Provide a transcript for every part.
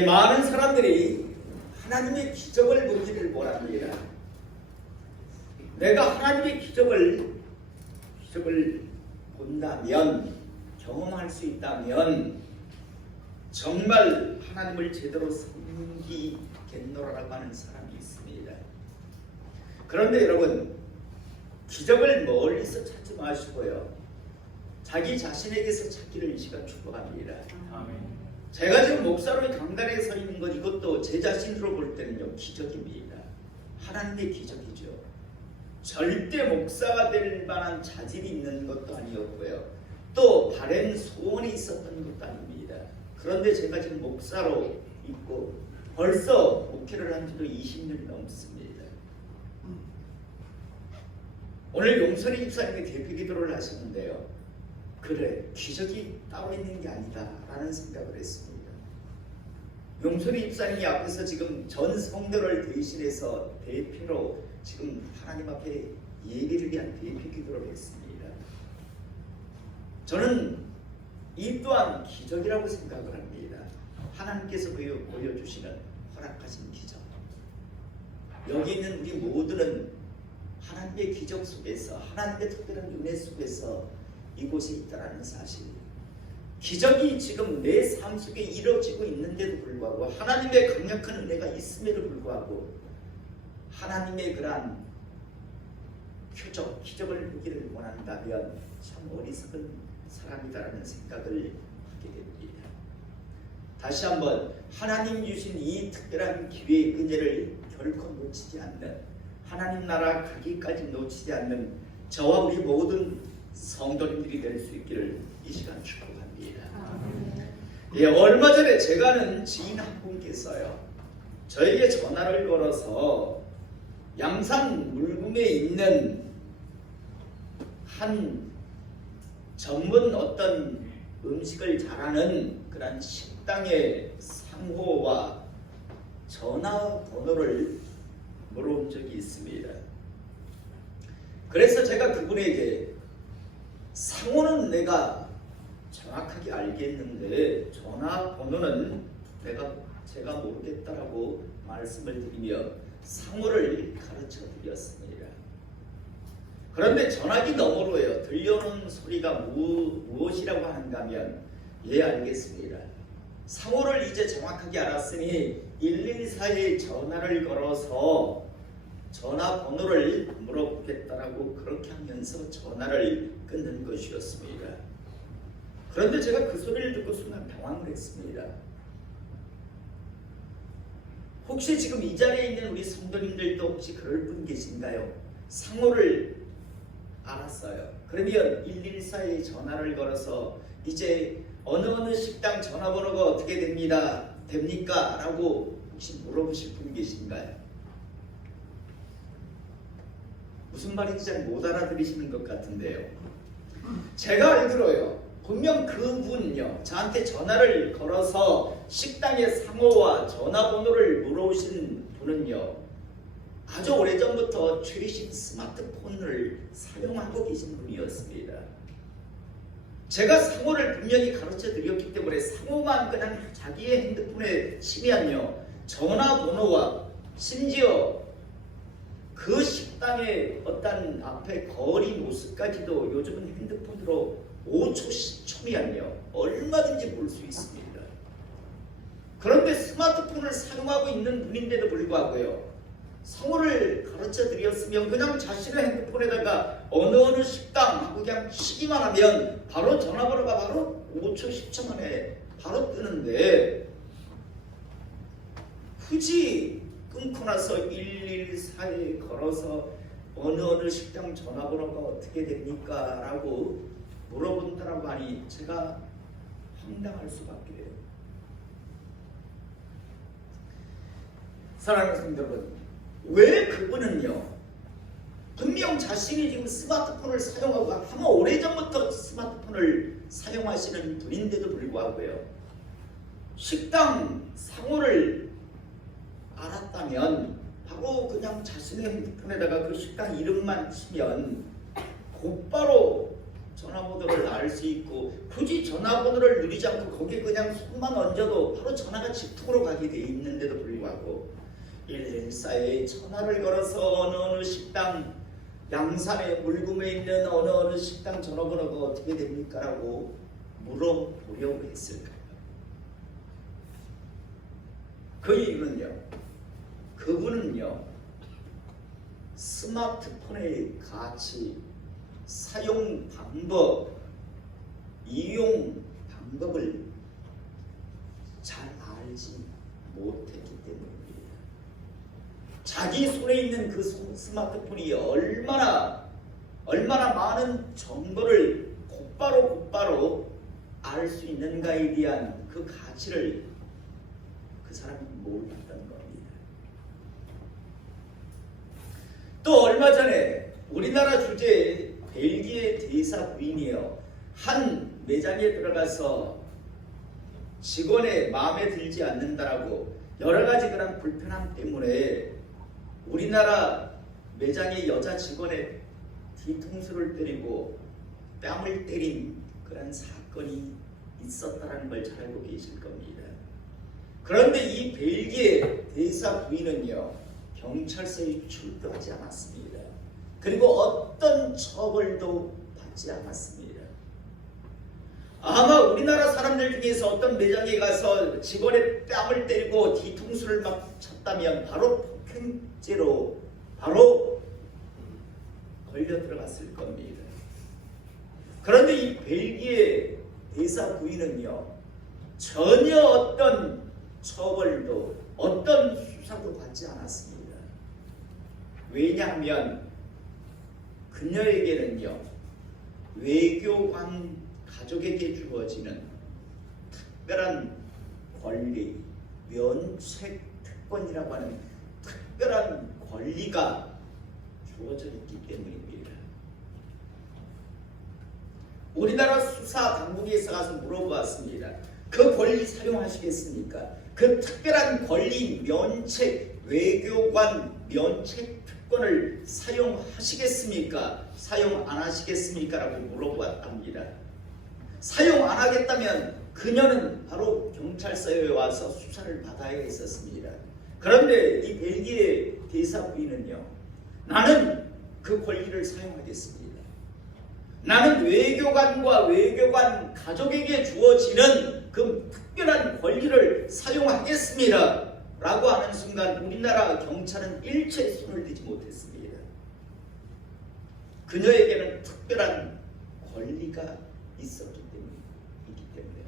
많은 사람들이 하나님의 기적을 보기를 원합니다. 내가 하나님의 기적을 본다면, 경험할 수 있다면 정말 하나님을 제대로 섬기겠노라고 하는 사람이 있습니다. 그런데 여러분, 기적을 멀리서 찾지 마시고요, 자기 자신에게서 찾기를 이 시간 축복합니다. 아멘. 제가 지금 목사로 강단에 서 있는 것, 이것도 제 자신으로 볼 때는요, 기적입니다. 하나님의 기적이죠. 절대 목사가 될 만한 자질이 있는 것도 아니었고요, 또 바른 소원이 있었던 것도 아닙니다. 그런데 제가 지금 목사로 있고 벌써 목회를 한 지도 20년이 넘습니다. 오늘 용선이 집사님이 대표 기도를 하셨는데요, 그래, 기적이 따로 있는 게 아니다 라는 생각을 했습니다. 용선이 집사님이 앞에서 지금 전 성도를 대신해서 대표로 지금 하나님 앞에 예배를 위한 대표 기도를 했습니다. 저는 이 또한 기적이라고 생각을 합니다. 하나님께서 보여주시는 허락하신 기적. 여기 있는 우리 모두는 하나님의 기적 속에서, 하나님의 특별한 은혜 속에서 이곳에 있다라는 사실, 기적이 지금 내 삶 속에 이루어지고 있는데도 불구하고, 하나님의 강력한 은혜가 있음에도 불구하고 하나님의 그러한 표적, 기적을 보기를 원한다면 참 어리석은 사람이다라는 생각을 하게 됩니다. 다시 한번 하나님 주신 이 특별한 기회의 은혜를 결코 놓치지 않는, 하나님 나라 가기까지 놓치지 않는 저와 우리 모든 성도님들이 될 수 있기를 이 시간 축복합니다. 얼마 전에 제가 아는 지인 한 분께서요, 저에게 전화를 걸어서 양산 물금에 있는 한 전문 어떤 음식을 잘하는 그런 식당의 상호와 전화번호를 물어본 적이 있습니다. 그래서 제가 그분에게, 상호는 내가 정확하게 알겠는데 전화번호는 제가 모르겠다라고 말씀을 드리며 상호를 가르쳐 드렸습니다. 그런데 전화기 너머로요, 들려오는 소리가 무엇이라고 하는가 하면, 예, 알겠습니다, 상호를 이제 정확하게 알았으니 114에 전화를 걸어서 전화번호를 물어보겠다라고 그렇게 하면서 전화를 끊는 것이었습니다. 그런데 제가 그 소리를 듣고 순간 당황을 했습니다. 혹시 지금 이 자리에 있는 우리 성도님들도 혹시 그럴 분 계신가요? 상호를 알았어요. 그러면 114에 전화를 걸어서 이제 어느 식당 전화번호가 어떻게 됩니까? 라고 혹시 물어보실 분 계신가요? 무슨 말인지 잘 못 알아들으시는 것 같은데요. 제가 알기로요, 분명 그분요, 저한테 전화를 걸어서 식당의 상호와 전화번호를 물어오신 분은요, 아주 오래전부터 최신 스마트폰을 사용하고 계신 분이었습니다. 제가 상호를 분명히 가르쳐 드렸기 때문에 상호만 그냥 자기의 핸드폰에 치면요, 전화번호와 심지어 그 식당의 어떤 앞에 거리 모습까지도 요즘은 핸드폰으로 5초, 10초면요 얼마든지 볼 수 있습니다. 그런데 스마트폰을 사용하고 있는 분인데도 불구하고요, 상호를 가르쳐 드렸으면 그냥 자신의 핸드폰에다가 어느 식당 하고 그냥 치기만 하면 바로 전화번호가 바로 5초, 10초 만에 바로 뜨는데, 굳이 끊고 나서 114에 걸어서 어느 식당 전화번호가 어떻게 됩니까? 라고 물어본다라고 하니 제가 황당할 수밖에 돼요. 사랑하는 성도 여러분, 왜 그분은요, 분명 자신이 지금 스마트폰을 사용하고 아마 오래전부터 스마트폰을 사용하시는 분인데도 불구하고요, 식당 상호를 알았다면 바로 그냥 자신의 핸드폰에다가 그 식당 이름만 치면 곧바로 전화번호를 알 수 있고 굳이 전화번호를 누리지 않고 거기에 그냥 손만 얹어도 바로 전화가 직통으로 가게 돼 있는데도 불구하고 114에 전화를 걸어서 어느 식당 양산에 물금에 있는 어느 식당 전화번호가 어떻게 됩니까? 라고 물어보려고 했을까요? 그 이유는요, 그분은요 스마트폰의 가치, 사용 방법, 이용 방법을 잘 알지 못했기 때문입니다. 자기 손에 있는 그 스마트폰이 얼마나 많은 정보를 곧바로 알 수 있는가에 대한 그 가치를 그 사람이 몰랐던 겁니다. 또 얼마 전에 우리나라 주재 벨기에 대사 부인이요, 한 매장에 들어가서 직원의 마음에 들지 않는다라고 여러 가지 그런 불편함 때문에 우리나라 매장의 여자 직원의 뒤통수를 때리고 뺨을 때린 그런 사건이 있었다는 걸 잘 알고 계실 겁니다. 그런데 이 벨기에 대사 부인은요, 경찰서에 출두하지 않았습니다. 그리고 어떤 처벌도 받지 않았습니다. 아마 우리나라 사람들 중에서 어떤 매장에 가서 직원의 뺨을 때리고 뒤통수를 막 쳤다면 바로 폭행죄로 바로 걸려 들어갔을 겁니다. 그런데 이 벨기에 대사 부인은요, 전혀 어떤 처벌도 어떤 수사도 받지 않았습니다. 왜냐하면 그녀에게는요, 외교관 가족에게 주어지는 특별한 권리, 면책 특권이라고 하는 특별한 권리가 주어져 있기 때문입니다. 우리나라 수사 당국에서 가서 물어보았습니다. 그 권리 사용하시겠습니까? 그 특별한 권리, 면책, 외교관 면책 특권을 사용하시겠습니까? 사용 안 하시겠습니까? 라고 물어보았답니다. 사용 안 하겠다면 그녀는 바로 경찰서에 와서 수사를 받아야 했었습니다. 그런데 이 벨기에 대사 부인은요, 나는 그 권리를 사용하겠습니다. 나는 외교관과 외교관 가족에게 주어지는 그 특별한 권리를 사용하겠습니다. 라고 하는 순간 우리나라 경찰은 일체 손을 대지 못했습니다. 그녀에게는 특별한 권리가 있기 때문에.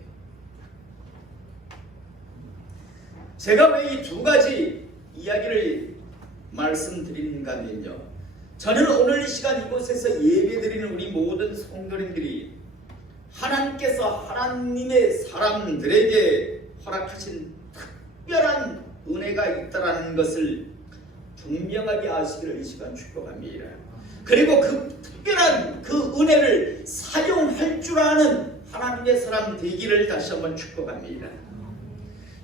제가 왜 이 두 가지 이야기를 말씀드리는가 하면요, 저는 오늘 이 시간 이곳에서 예배드리는 우리 모든 성도님들이 하나님께서 하나님의 사람들에게 허락하신 특별한 은혜가 있다는 것을 분명하게 아시기를 이 시간 축복합니다. 그리고 그 특별한 그 은혜를 사용할 줄 아는 하나님의 사람 되기를 다시 한번 축복합니다.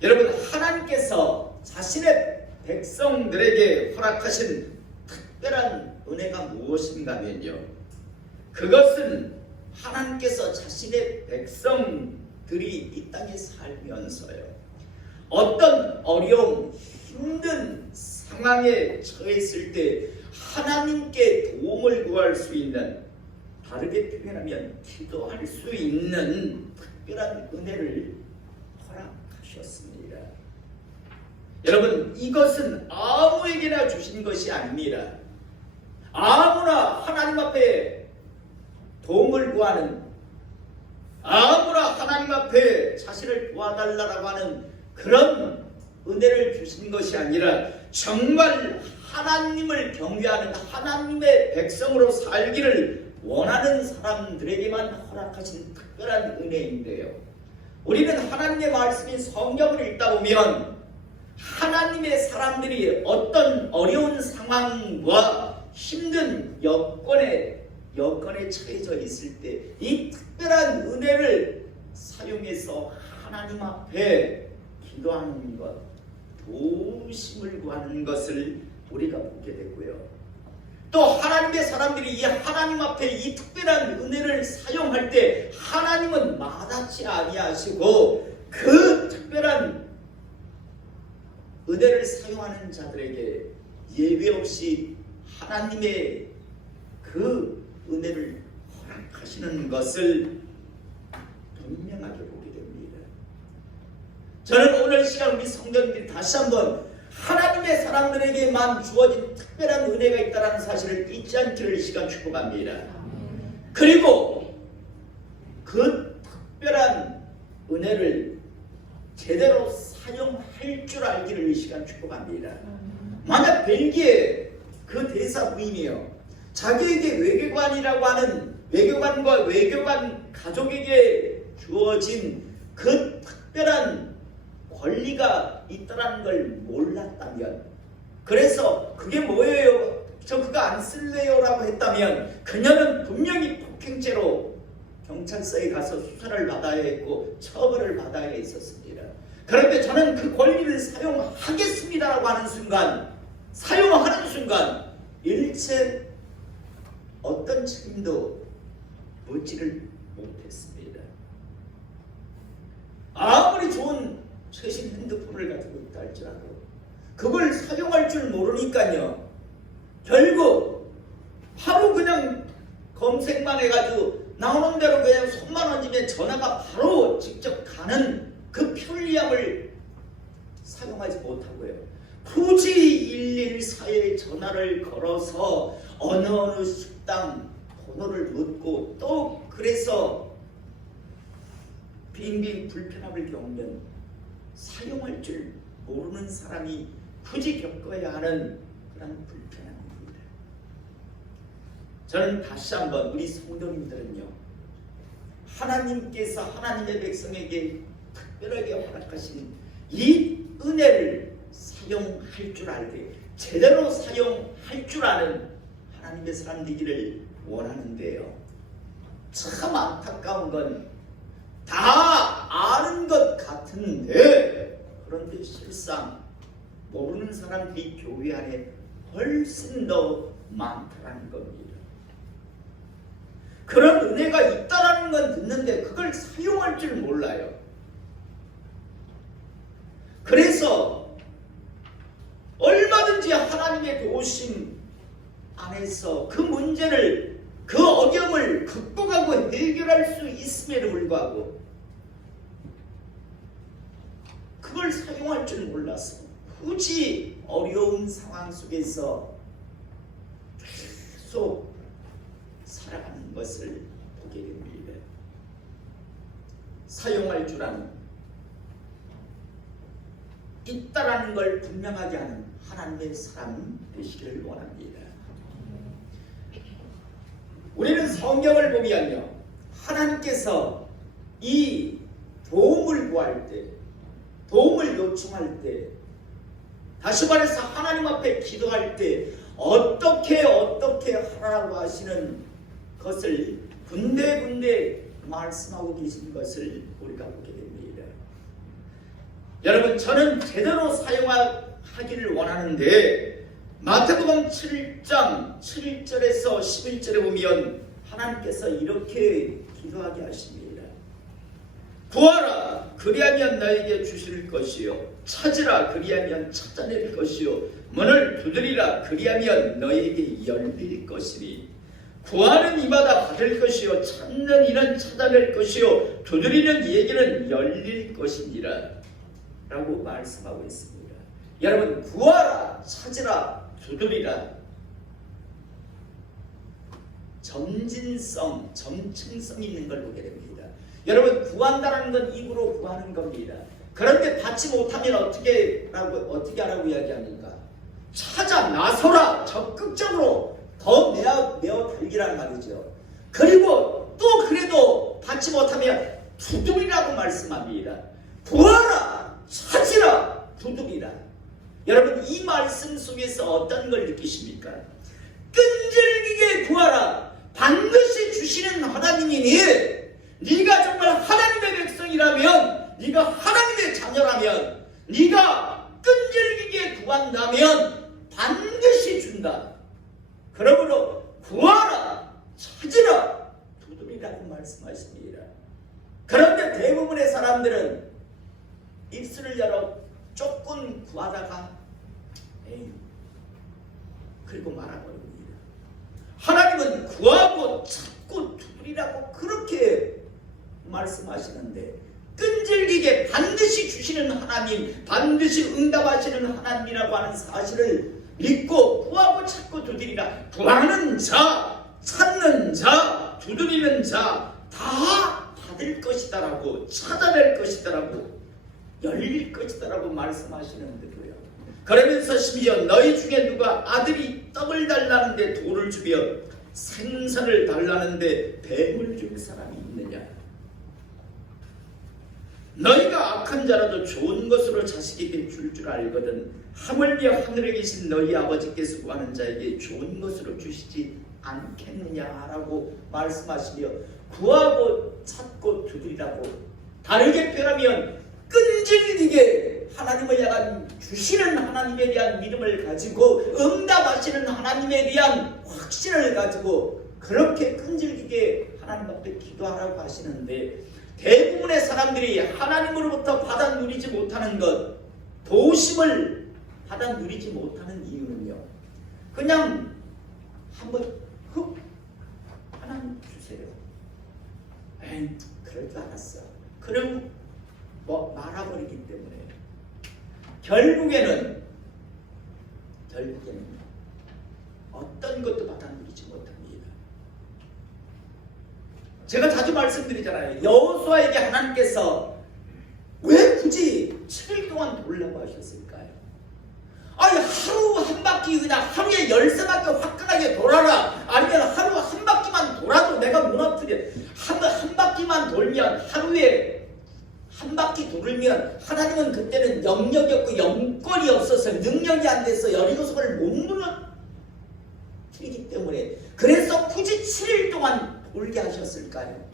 여러분, 하나님께서 자신의 백성들에게 허락하신 특별한 은혜가 무엇인가 하면요, 그것은 하나님께서 자신의 백성들이 이 땅에 살면서요, 어떤 어려움, 힘든 상황에 처했을 때 하나님께 도움을 구할 수 있는, 다르게 표현하면 기도할 수 있는 특별한 은혜를 허락하셨습니다. 여러분, 이것은 아무에게나 주신 것이 아닙니다. 아무나 하나님 앞에 도움을 구하는, 아무나 하나님 앞에 자신을 도와달라고 하는 그런 은혜를 주신 것이 아니라 정말 하나님을 경외하는 하나님의 백성으로 살기를 원하는 사람들에게만 허락하신 특별한 은혜인데요, 우리는 하나님의 말씀인 성경을 읽다 보면 하나님의 사람들이 어떤 어려운 상황과 힘든 여건에 처해져 있을 때 이 특별한 은혜를 사용해서 하나님 앞에 기도하는 것, 도우심을 구하는 것을 우리가 보게 되고요. 또 하나님의 사람들이 이 하나님 앞에 이 특별한 은혜를 사용할 때 하나님은 마다치 아니하시고 그 특별한 은혜를 사용하는 자들에게 예외 없이 하나님의 그 은혜를 허락하시는 것을 분명하게 보게 됩니다. 저는 오늘 시간 우리 성도님들이 다시 한번 하나님의 사람들에게만 주어진 특별한 은혜가 있다는 사실을 잊지 않기를 이 시간 축복합니다. 그리고 그 특별한 은혜를 제대로 사용할 줄 알기를 이 시간 축복합니다. 만약 벨기에 그 대사 부인이요, 자기에게 외교관이라고 하는 외교관과 외교관 가족에게 주어진 그 특별한 권리가 있다는 걸 몰랐다면, 그래서 그게 뭐예요? 저 그거 안 쓸래요 라고 했다면 그녀는 분명히 폭행죄로 경찰서에 가서 수사를 받아야 했고 처벌을 받아야 했었습니다. 그런데 저는 그 권리를 사용하겠습니다라고 하는 순간, 사용하는 순간 일체 어떤 책임도 묻지를 못했습니다. 아무리 좋은 최신 핸드폰을 가지고 있다 할지라도 그걸 사용할 줄 모르니까요, 결국 바로 그냥 검색만 해가지고 나오는 대로 그냥 손만 얹으면 전화가 바로 직접 가는 그 편리함을 사용하지 못하고요, 굳이 114에 전화를 걸어서 어느 식당 번호를 묻고 또 그래서 빙빙 불편함을 겪는, 사용할 줄 모르는 사람이 굳이 겪어야 하는 그런 불편함입니다. 저는 다시 한번 우리 성도님들은요, 하나님께서 하나님의 백성에게 특별하게 허락하신 이 은혜를 사용할 줄 알게, 제대로 사용할 줄 아는 하나님의 사람 되기를 원하는데요, 참 안타까운 건 다 아는 것 같은데 그런데 실상 모르는 사람들이 교회 안에 훨씬 더 많다는 겁니다. 그런 은혜가 있다는 건 듣는데 그걸 사용할 줄 몰라요. 그래서 얼마든지 하나님의 도우심 안에서 그 문제를, 그 어려움을 극복하고 해결할 수 있음에도 불구하고 그걸 사용할 줄 몰라서 굳이 어려운 상황 속에서 계속 살아가는 것을 보게 됩니다. 사용할 줄 아는, 있다라는 걸 분명하게 하는 하나님의 사람 되시기를 원합니다. 우리는 성경을 보면요, 하나님께서 이 도움을 구할 때, 도움을 요청할 때, 다시 말해서 하나님 앞에 기도할 때 어떻게 하라고 하시는 것을 군데군데 말씀하고 계신 것을 우리가 보게 됩니다. 여러분, 저는 제대로 사용하기를 원하는데 마태복음 7장 7절에서 11절에 보면 하나님께서 이렇게 기도하게 하십니다. 구하라, 그리하면 너에게 주실 것이요, 찾으라, 그리하면 찾아낼 것이요, 문을 두드리라, 그리하면 너에게 열릴 것이니 구하는 이마다 받을 것이요, 찾는 이는 찾아낼 것이요, 두드리는 이에게는 열릴 것이니라 라고 말씀하고 있습니다. 여러분, 구하라, 찾으라, 두드리라, 점진성, 점층성 있는 걸 보게 됩니다. 여러분, 구한다는 건 입으로 구하는 겁니다. 그런데 받지 못하면 어떻게 하라고 이야기합니까? 찾아 나서라, 적극적으로 더 메어 달기란 말이죠. 그리고 또 그래도 받지 못하면 두드리라고 말씀합니다. 구하라, 찾으라, 두드리라. 여러분, 이 말씀 속에서 어떤 걸 느끼십니까? 끈질기게 구하라. 반드시 주시는 하나님이니, 네가 정말 하나님의 백성이라면, 네가 하나님의 자녀라면, 네가 끈질기게 구한다면 반드시 준다. 그러므로 구하라, 찾으라, 두드리라고 말씀하십니다. 그런데 대부분의 사람들은 입술을 열어 조금 구하다가 에이 그리고 말아버립니다. 하나님은 구하고 찾고 두드리라고 그렇게 말씀하시는데 끈질기게 반드시 주시는 하나님, 반드시 응답하시는 하나님이라고 하는 사실을 믿고 구하고 찾고 두드리라. 구하는 자, 찾는 자, 두드리는 자 다 받을 것이다라고, 찾아낼 것이다라고, 열릴 것이다라고 말씀하시는데도요. 그러면서 심지어 너희 중에 누가 아들이 떡을 달라는데 돌을 주며 생선을 달라는데 뱀을 줄 사람이 있느냐? 너희가 악한 자라도 좋은 것으로 자식에게 줄 알거든 하물며 하늘에 계신 너희 아버지께서 구하는 자에게 좋은 것으로 주시지 않겠느냐라고 말씀하시며 구하고 찾고 두드리라고, 다르게 표현하면 끈질기게 하나님을 향한 주시는 하나님에 대한 믿음을 가지고 응답하시는 하나님에 대한 확신을 가지고 그렇게 끈질기게 하나님 앞에 기도하라고 하시는데, 대부분의 사람들이 하나님으로부터 받아 누리지 못하는 것, 도우심을 받아 누리지 못하는 이유는요, 그냥 한번 훅 하나님 주세요. 에이 그럴 줄 알았어. 그럼 말아버리기 때문에 결국에는 어떤 것도 받아 누리지 못합니다. 제가 자주 말씀드리잖아요. 여호수아에게 하나님께서 왜 굳이 7일 동안 돌라고 하셨을까요? 아니 하루 한 바퀴, 그냥 하루에 13바퀴 화끈하게 돌아라, 아니면 하루 한 바퀴만 돌아도 내가 무너뜨려. 한 바퀴만 돌면, 하루에 한 바퀴 돌면 하나님은 그때는 영역이 없고 영권이 없어서 능력이 안 돼서 여리고성을 못 무너뜨리기 때문에, 그래서 굳이 7일 동안 돌게 하셨을까요?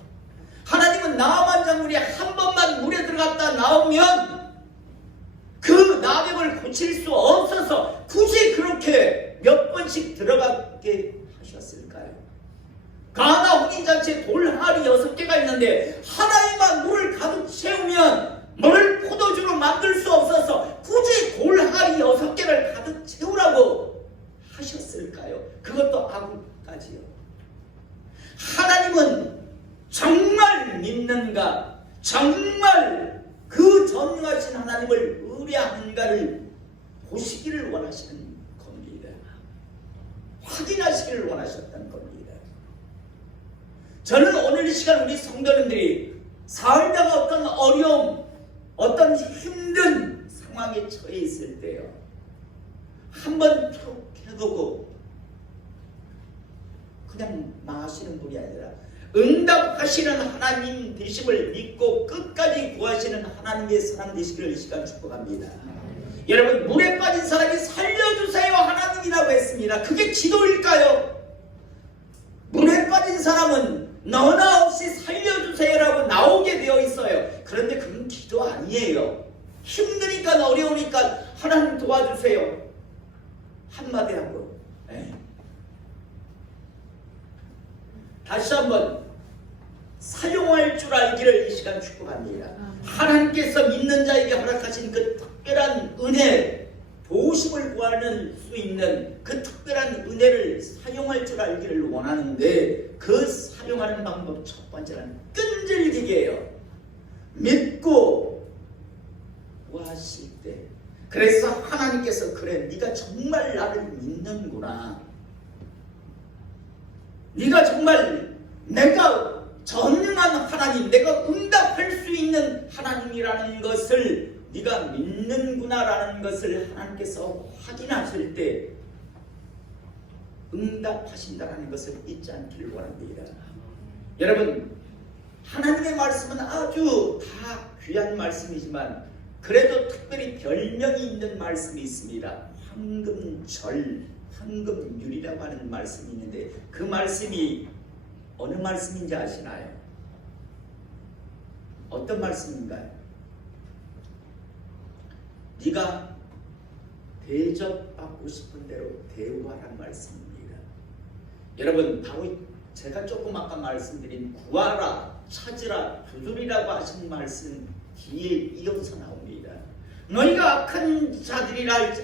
하나님은 나아만 장군이 한 번만 물에 들어갔다 나오면 그 나병을 고칠 수 없어서 굳이 그렇게 몇 번씩 들어가게 하셨을까요? 가나 혼인잔치에 돌 항아리 6개가 있는데 하나님만 물을 가득 채우면 물을 포도주로 만들 수 없어서 굳이 돌 항아리 6개를 가득 채우라고 하셨을까요? 그것도 아구까지요. 하나님은 정말 믿는가, 정말 그 전능하신 하나님을 의뢰하는가를 보시기를 원하시는 겁니다. 확인하시기를 원하셨던 겁니다. 저는 오늘 이 시간 우리 성도님들이 살다가 어떤 어려움, 어떤 힘든 상황에 처해 있을 때요, 한번 툭 해보고 그냥 마시는 분이 아니라 응답하시는 하나님 되심을 믿고 끝까지 구하시는 하나님의 사람 되시기를 이 시간 축복합니다. 여러분, 물에 빠진 사람이 살려주세요 하나님이라고 했습니다. 그게 기도일까요? 물에 빠진 사람은 너나 없이 살려주세요라고 나오게 되어 있어요. 그런데 그건 기도 아니에요. 힘드니까, 어려우니까 하나님 도와주세요 한마디 하고, 다시 한번 사용할 줄 알기를 이 시간 축복합니다. 하나님께서 믿는 자에게 허락하신 그 특별한 은혜, 도우심을 구하는 수 있는 그 특별한 은혜를 사용할 줄 알기를 원하는데, 그 사용하는 방법 첫 번째는 끈질기게요. 믿고 구하실 때, 그래서 하나님께서 그래, 네가 정말 나를 믿는구나, 네가 정말 내가 전능한 하나님, 내가 응답할 수 있는 하나님이라는 것을 네가 믿는구나라는 것을 하나님께서 확인하실 때 응답하신다는 것을 잊지 않기를 원합니다. 여러분, 하나님의 말씀은 아주 다 귀한 말씀이지만 그래도 특별히 별명이 있는 말씀이 있습니다. 황금절, 황금률이라고 하는 말씀이 있는데, 그 말씀이 어느 말씀인지 아시나요? 어떤 말씀인가요? 네가 대접받고 싶은 대로 대우하라는 말씀입니다. 여러분 바로 제가 조금 아까 말씀드린 구하라, 찾으라, 두드리라고 하신 말씀 뒤에 이어서 나옵니다. 너희가 악한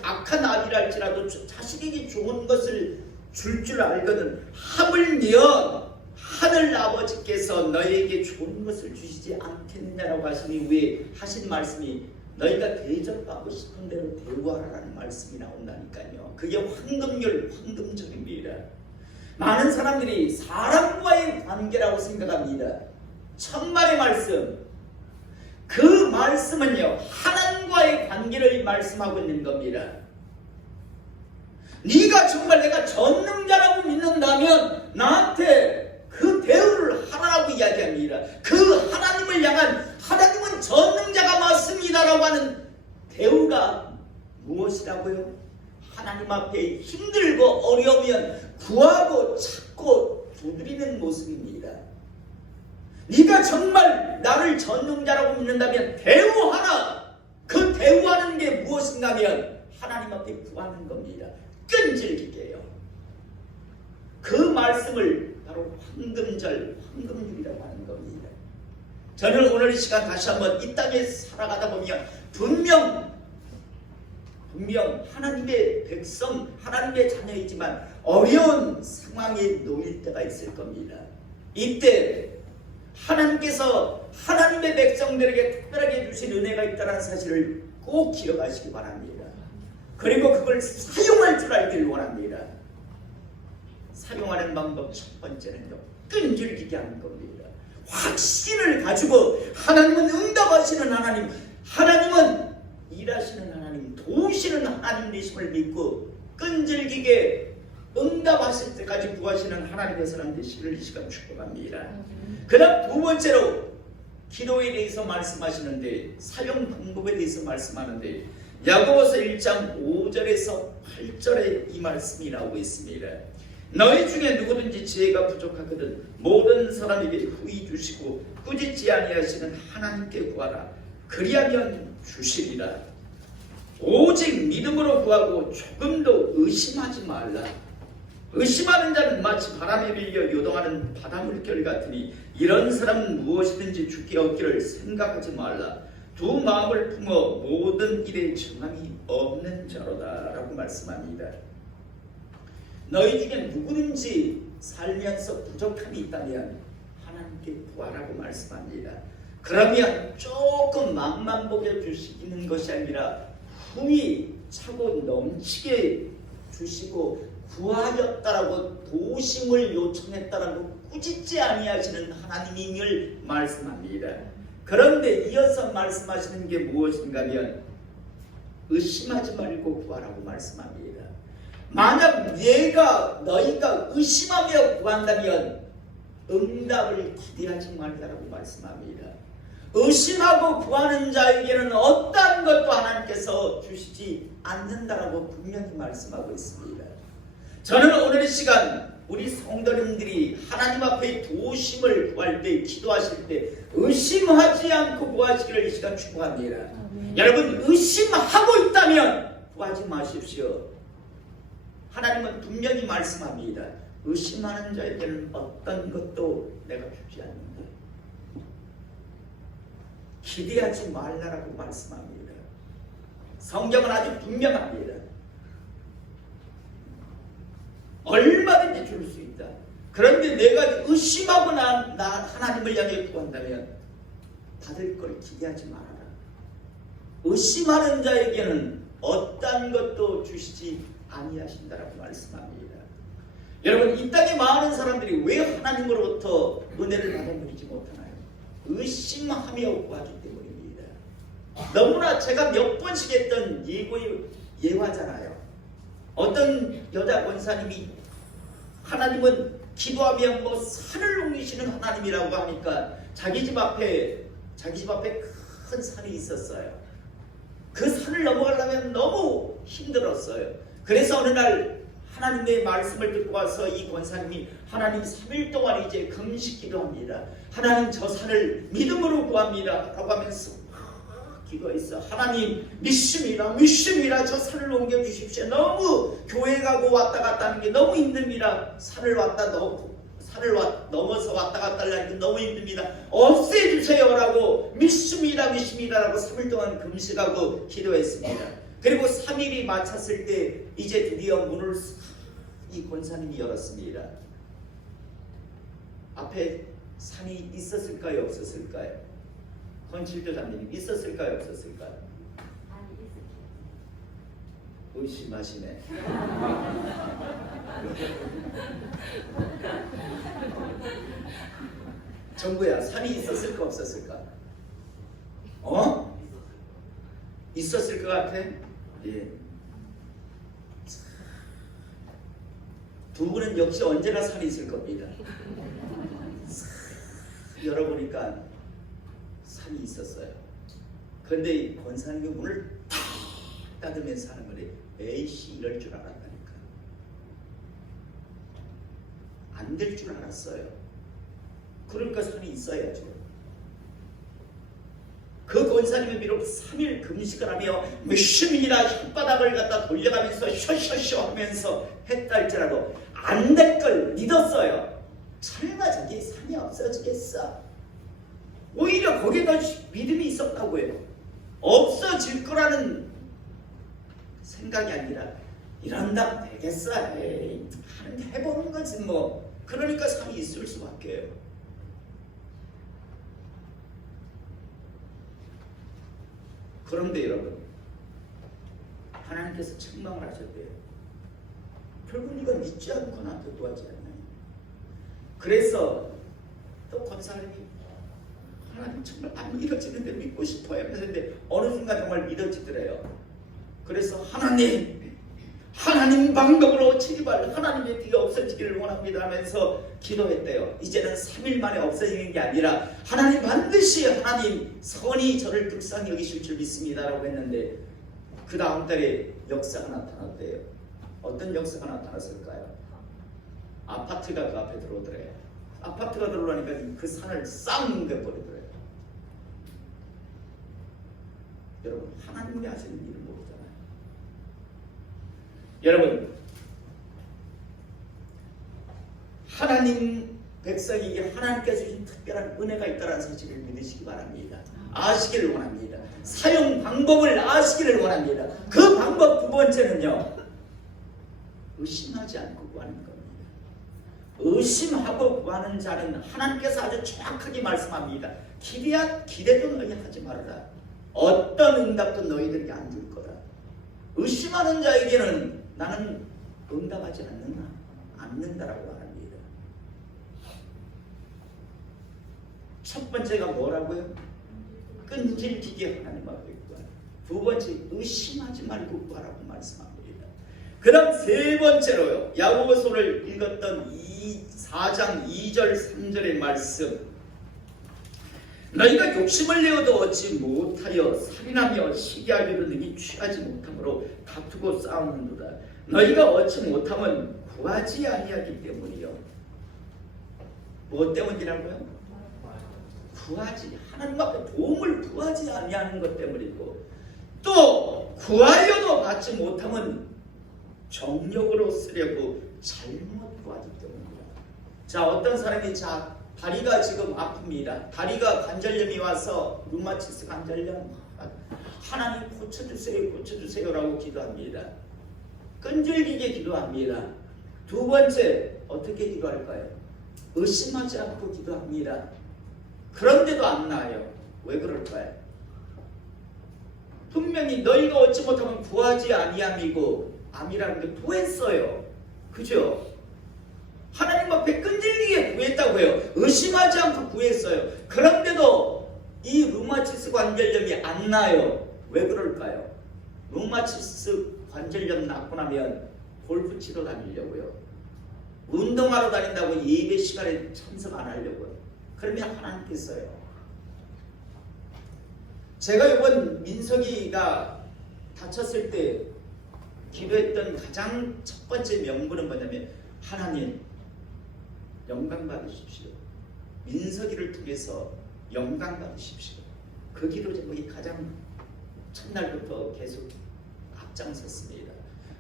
악한 아비랄지라도 자식에게 좋은 것을 줄 줄 알거든 하물며 하늘 아버지께서 너희에게 좋은 것을 주시지 않겠느냐라고 하신 이후에 하신 말씀이 너희가 대접하고 싶은 대로 대우하라는 말씀이 나온다니까요. 그게 황금절입니다. 많은 사람들이 사람과의 관계라고 생각합니다. 천만의 말씀, 그 말씀은요 하나님과의 관계를 말씀하고 있는 겁니다. 네가 정말 내가 전능자라고 믿는다면 나한테 그 대우를 하라고 이야기합니다. 그 하나님을 향한 하나님은 전능자가 맞습니다라고 하는 대우가 무엇이라고요? 하나님 앞에 힘들고 어려우면 구하고 찾고 두드리는 모습입니다. 네가 정말 나를 전능자라고 믿는다면 대우하라. 그 대우하는 게 무엇인가 하면 하나님 앞에 구하는 겁니다. 끈질기게요. 그 말씀을 바로 황금률이라고 하는 겁니다. 저는 오늘 이 시간 다시 한번 이 땅에 살아가다 보면 분명 하나님의 백성, 하나님의 자녀이지만 어려운 상황에 놓일 때가 있을 겁니다. 이때 하나님께서 하나님의 백성들에게 특별하게 주신 은혜가 있다는 사실을 꼭 기억하시기 바랍니다. 그리고 그걸 사용할 줄 알기를 원합니다. 사용하는 방법 첫 번째는요, 끈질기게 하는 겁니다. 확신을 가지고 하나님은 응답하시는 하나님, 하나님은 일하시는 하나님, 도우시는 하나님 되심을 믿고 끈질기게 응답하실 때까지 구하시는 하나님의 사람 되시기를 이 시간 축복합니다. 그 다음 두 번째로 기도에 대해서 말씀하시는데, 사용 방법에 대해서 말씀하는데, 야고보서 1장 5절에서 8절에 이 말씀이 나오고 있습니다. 너희 중에 누구든지 지혜가 부족하거든 모든 사람에게 후히 주시고 꾸짖지 아니하시는 하나님께 구하라. 그리하면 주시리라. 오직 믿음으로 구하고 조금도 의심하지 말라. 의심하는 자는 마치 바람에 밀려 요동하는 바닷물결 같으니 이런 사람은 무엇이든지 주께 얻기를 생각하지 말라. 두 마음을 품어 모든 일에 정함이 없는 자로다 라고 말씀합니다. 너희 중에 누구든지 살면서 부족함이 있다면 하나님께 구하라고 말씀합니다. 그러면 조금 맛만 보게 주시는 것이 아니라 흥이 차고 넘치게 주시고 구하였다라고 도심을 요청했다라고 꾸짖지 아니하시는 하나님임을 말씀합니다. 그런데 이어서 말씀하시는 게 무엇인가 하면 의심하지 말고 구하라고 말씀합니다. 만약 너희가 의심하며 구한다면 응답을 기대하지 말라고 말씀합니다. 의심하고 구하는 자에게는 어떠한 것도 하나님께서 주시지 않는다라고 분명히 말씀하고 있습니다. 저는 오늘 이 시간 우리 성도님들이 하나님 앞에 도우심을 구할 때, 기도하실 때 의심하지 않고 구하시기를 이 시간 축복합니다. 여러분 의심하고 있다면 구하지 마십시오. 하나님은 분명히 말씀합니다. 의심하는 자에게는 어떤 것도 내가 주지 않는다. 기대하지 말라라고 말씀합니다. 성경은 아주 분명합니다. 얼마든지 줄 수 있다. 그런데 내가 의심하고 나 하나님을 향해 구한다면 받을 걸 기대하지 말아라. 의심하는 자에게는 어떤 것도 주시지 아니하신다라고 말씀합니다. 여러분 이 땅에 많은 사람들이 왜 하나님으로부터 은혜를 받아들이지 못하나요? 의심하며 구하기 때문입니다. 너무나 제가 몇 번씩 했던 예화잖아요. 어떤 여자 권사님이 하나님은 기도하면 산을 옮기시는 하나님이라고 하니까 자기 집 앞에 큰 산이 있었어요. 그 산을 넘어가려면 너무 힘들었어요. 그래서 어느 날 하나님의 말씀을 듣고 와서 이 권사님이 하나님 3일 동안 이제 금식 기도합니다. 하나님 저 산을 믿음으로 구합니다 라고 하면서 기도했어. 하나님 믿습니다. 저 산을 옮겨주십시오. 너무 교회 가고 왔다 갔다 하는 게 너무 힘듭니다. 산을 넘어서 왔다 갔다 하는 게 너무 힘듭니다. 없애주세요라고 믿습니다라고 3일 동안 금식하고 기도했습니다. 그리고 3일이 마쳤을 때 이제 드디어 문을 이 권사님이 열었습니다. 앞에 산이 있었을까요? 없었을까요? 권칠교사님 있었을까요? 없었을까요? 의심하시네. 정부야, 산이 있었을까 없었을까? 있었을 것 같아? 예. 두 분은 역시 언제나 산이 있을 겁니다. 열어보니까 산이 있었어요. 그런데 권사님이 문을 탁 닫으면서 하는 거래. 에이씨, 이럴 줄 알았다니까. 안 될 줄 알았어요. 그러니까 산이 있어야죠. 그 권사님은 비록 3일 금식을 하며 몇십일이나 혓바닥을 갖다 돌려가면서 쇼쇼쇼 하면서 했다 할지라도 안 될 걸 믿었어요. 설마 저게 산이 없어지겠어? 오히려 거기에 더 믿음이 있었다고요. 없어질 거라는 생각이 아니라 이런다 되겠어. 에이, 해보는 거지 뭐. 그러니까 산이 있을 수밖에요. 그런데 여러분, 하나님께서 책망을 하셨대요. 결국 네가 믿지 않고 나한테 도와지 않나요? 그래서 또 권사님이 하나님 정말 안 믿어지는데 믿고 싶어요 했는데 어느 순간 정말 믿어지더래요. 그래서 하나님 방법으로 제발 하나님의 뒤가 없어지기를 원합니다 하면서 기도했대요. 이제는 3일 만에 없어지는 게 아니라 하나님 반드시 하나님 선이 저를 불쌍히 여기실 줄 믿습니다 라고 했는데 그 다음 달에 역사가 나타났대요. 어떤 역사가 나타났을까요? 아파트가 그 앞에 들어오더래요. 아파트가 들어오니까 그 산을 싹 뭉개버리더래요. 여러분, 하나님이 하시는 일을 모르잖아요. 여러분, 하나님 백성에게 하나님께서 주신 특별한 은혜가 있다는 사실을 믿으시기 바랍니다. 아시기를 원합니다. 사용 방법을 아시기를 원합니다. 그 방법 두 번째는요, 의심하지 않고 구하는 겁니다. 의심하고 구하는 자는 하나님께서 아주 정확하게 말씀합니다. 기대도 너희 하지 말아라. 어떤 응답도 너희들에게 안 줄 거다. 의심하는 자에게는 나는 응답하지 않는다라고 말합니다. 첫 번째가 뭐라고요? 끈질기게 하나님 앞에 구하라. 두 번째, 의심하지 말고 구하라고 말씀합니다. 그 다음 세 번째로요, 야고보서를 읽었던 4장 2절 3절의 말씀. 너희가 욕심을 내어도 얻지 못하여 살인하며 시기하기로 능히 취하지 못함으로 다투고 싸우는도다. 너희가 얻지 못하면 구하지 아니하기 때문이요. 무엇 때문이라고요? 구하지, 하나님 앞에 도움을 구하지 아니하는 것 때문이고, 또 구하여도 받지 못하면 정력으로 쓰려고 잘못 구하기 때문입니다. 자, 어떤 사람이 다리가 지금 아픕니다. 다리가 관절염이 와서 류마티스 관절염, 하나님 고쳐주세요라고 기도합니다. 끈질기게 기도합니다. 두 번째, 어떻게 기도할까요? 의심하지 않고 기도합니다. 그런데도 안 나아요. 왜 그럴까요? 분명히 너희가 얻지 못하면 구하지 아니함이고, 암이라는 게 구했어요. 그죠? 하나님 앞에 끈질기게 구했다고 해요. 의심하지 않고 구했어요. 그런데도 이 류마티스 관절염이 안 나요. 왜 그럴까요? 류마티스 관절염 낫고 나면 골프 치러 다니려고요. 운동하러 다닌다고 예배 시간에 참석 안 하려고요. 그러면 하나님께서요. 제가 이번 민석이가 다쳤을 때 기도했던 가장 첫 번째 명분은 뭐냐면, 하나님 영광 받으십시오. 민석이를 통해서 영광 받으십시오. 그 기도 제목이 가장 첫날부터 계속 앞장섰습니다.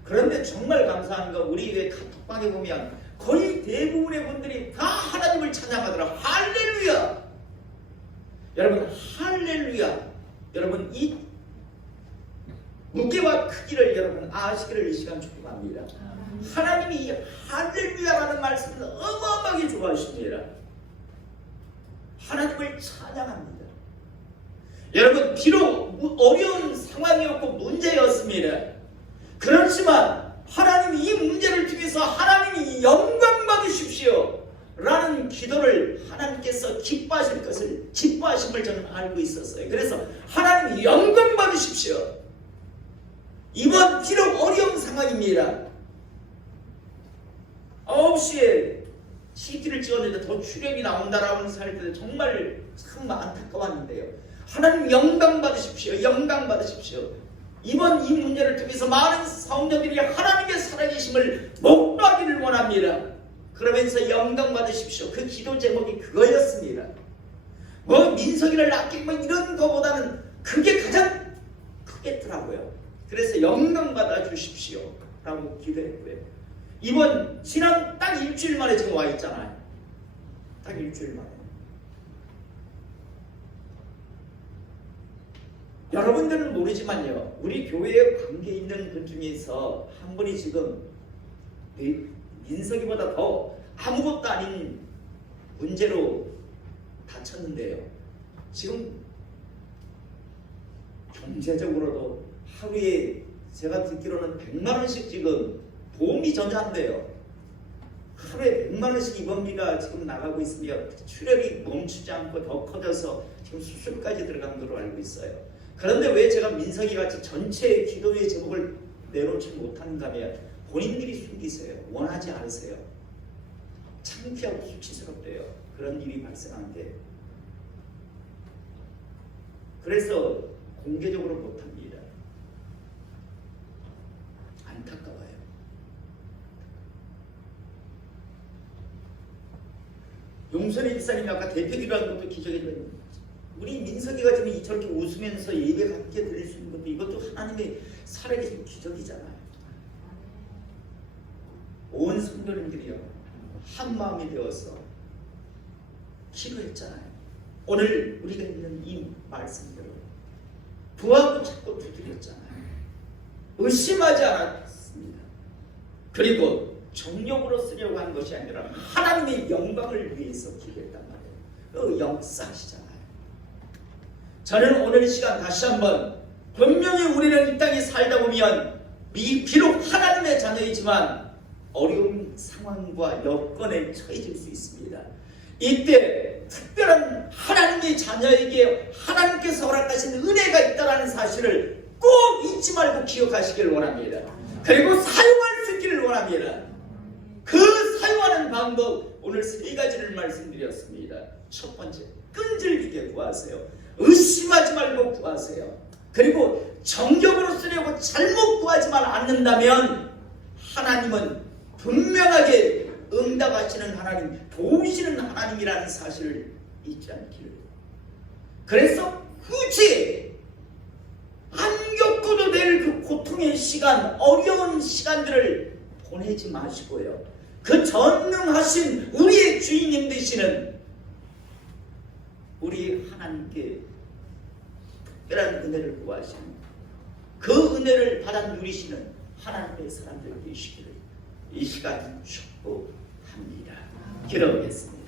그런데 정말 감사한 건 우리 왜 카톡방에 보면 거의 대부분의 분들이 다 하나님을 찬양하더라. 할렐루야! 여러분, 할렐루야! 여러분, 이 무게와 크기를 여러분 아시기를 이 시간 축복합니다. 하나님이 이 할렐루야라는 말씀을 어마어마하게 좋아하십니다. 하나님을 찬양합니다. 여러분, 비록 어려운 상황이었고 문제였습니다. 그렇지만 하나님이 이 문제를 통해서 하나님이 영광 받으십시오 라는 기도를 하나님께서 기뻐하심을 저는 알고 있었어요. 그래서 하나님이 영광 받으십시오. 이번 비록 어려운 상황입니다. 9시에 CT를 찍었는데 더 출혈이 나온다라고 할 때 정말 참 안타까웠는데요. 하나님 영광 받으십시오. 영광 받으십시오. 이번 이 문제를 통해서 많은 성도들이 하나님의 살아계심을 목도하기를 원합니다. 그러면서 영광 받으십시오. 그 기도 제목이 그거였습니다. 뭐 민석이를 낚이고 뭐 이런 거보다는 그게 가장 크겠더라고요. 그래서 영광 받아 주십시오 라고 기도했고요. 이번 지난 딱 일주일 만에 지금 와 있잖아요. 딱 일주일 만에. 여러분들은 모르지만요, 우리 교회에 관계 있는 분 중에서 한 분이 지금 민석이보다 더 아무것도 아닌 문제로 다쳤는데요. 지금 경제적으로도 하루에 제가 듣기로는 100만 원씩 지금 보험이 전혀 안 돼요. 하루에 100만 원씩 입원비가 지금 나가고 있으며 출혈이 멈추지 않고 더 커져서 지금 수술까지 들어간 걸로 알고 있어요. 그런데 왜 제가 민석이 같이 전체 기도의 제목을 내놓지 못하는가 하면 본인들이 숨기세요. 원하지 않으세요. 창피하고 수치스럽대요. 그런 일이 발생하는데. 그래서 공개적으로 못합니다. 안타까워요. 용선의 일사님이 아까 대표기도하는 것도 기적이거든요. 우리 민석이가 지금 저렇게 웃으면서 예배 함께 드릴 수 있는 것도 이것도 하나님의 살아계신 기적이잖아요. 온 성도님들이요 한 마음이 되어서 기도했잖아요. 오늘 우리가 있는 이 말씀대로 부하고 자꾸 두드렸잖아요. 의심하지 않았습니다. 그리고 정욕으로 쓰려고 한 것이 아니라 하나님의 영광을 위해서 기도했단 말이에요. 역사하시잖아요. 저는 오늘 이 시간 다시 한번 분명히 우리는 이 땅에 살다 보면 비록 하나님의 자녀이지만 어려운 상황과 여건에 처해질 수 있습니다. 이때 특별한 하나님의 자녀에게 하나님께서 허락하신 은혜가 있다는 사실을 꼭 잊지 말고 기억하시길 원합니다. 그리고 사용할 수 있기를 원합니다. 그 사용하는 방법 오늘 3가지를 말씀드렸습니다. 첫 번째, 끈질기게 구하세요. 의심하지 말고 구하세요. 그리고 정경으로 쓰려고 잘못 구하지만 않는다면 하나님은 분명하게 응답하시는 하나님, 도우시는 하나님이라는 사실을 잊지 않기를. 그래서 굳이 안 겪어도 될 그 고통의 시간, 어려운 시간들을 보내지 마시고요. 그 전능하신 우리의 주인님 되시는 우리 하나님께 특별한 은혜를 구하시는 그 은혜를 받아 누리시는 하나님의 사람들 되시기를 이 시간 축복합니다. 기도하겠습니다.